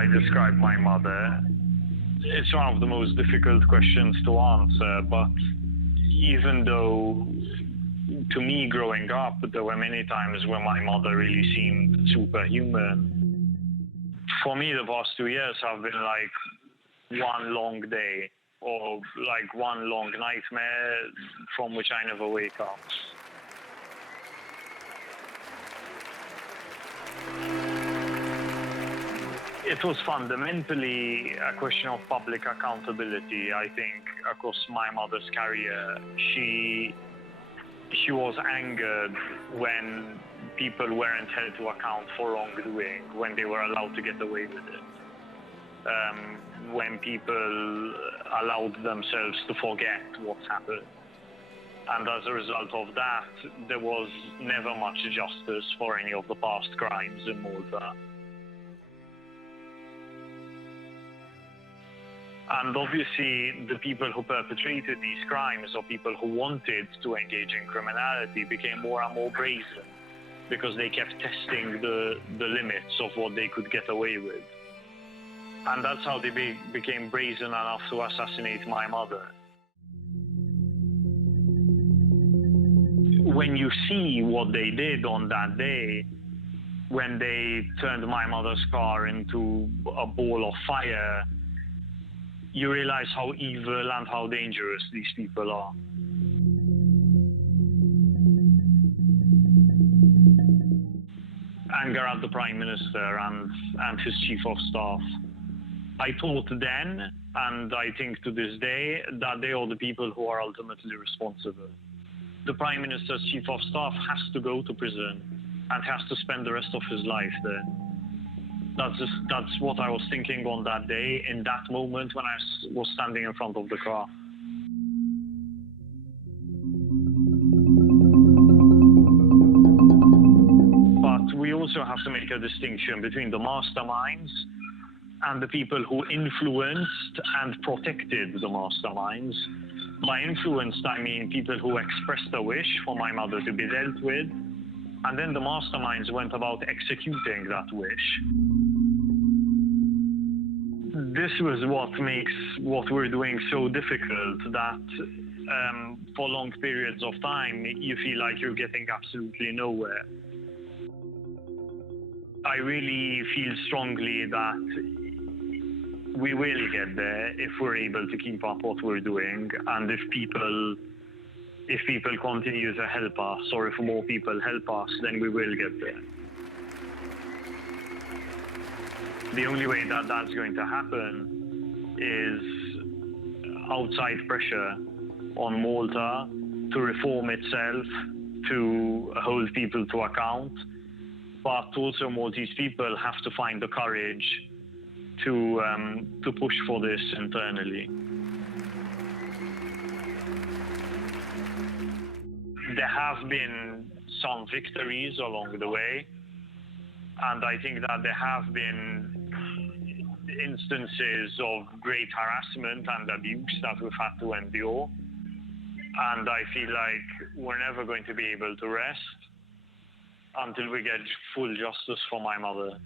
I describe my mother? It's one of the most difficult questions to answer, but even though to me growing up, there were many times where my mother really seemed superhuman. For me, the past 2 years have been like one long day or like one long nightmare from which I never wake up. It was fundamentally a question of public accountability, I think, across my mother's career. She was angered when people weren't held to account for wrongdoing, when they were allowed to get away with it, when people allowed themselves to forget what's happened. And as a result of that, there was never much justice for any of the past crimes in Malta. And obviously, the people who perpetrated these crimes, or people who wanted to engage in criminality, became more and more brazen because they kept testing the limits of what they could get away with. And that's how they became brazen enough to assassinate my mother. When you see what they did on that day, when they turned my mother's car into a ball of fire, you realize how evil and how dangerous these people are. Anger at the Prime Minister and his Chief of Staff. I thought then, and I think to this day, that they are the people who are ultimately responsible. The Prime Minister's Chief of Staff has to go to prison and has to spend the rest of his life there. That's what I was thinking on that day, in that moment when I was standing in front of the car. But we also have to make a distinction between the masterminds and the people who influenced and protected the masterminds. By influenced, I mean people who expressed a wish for my mother to be dealt with, and then the masterminds went about executing that wish. This was what makes what we're doing so difficult, that for long periods of time, you feel like you're getting absolutely nowhere. I really feel strongly that we will get there if we're able to keep up what we're doing, and if people continue to help us, or if more people help us, then we will get there. The only way that that's going to happen is outside pressure on Malta to reform itself, to hold people to account, but also Maltese people have to find the courage to push for this internally. There have been some victories along the way, and I think that there have been instances of great harassment and abuse that we've had to endure, and I feel like we're never going to be able to rest until we get full justice for my mother.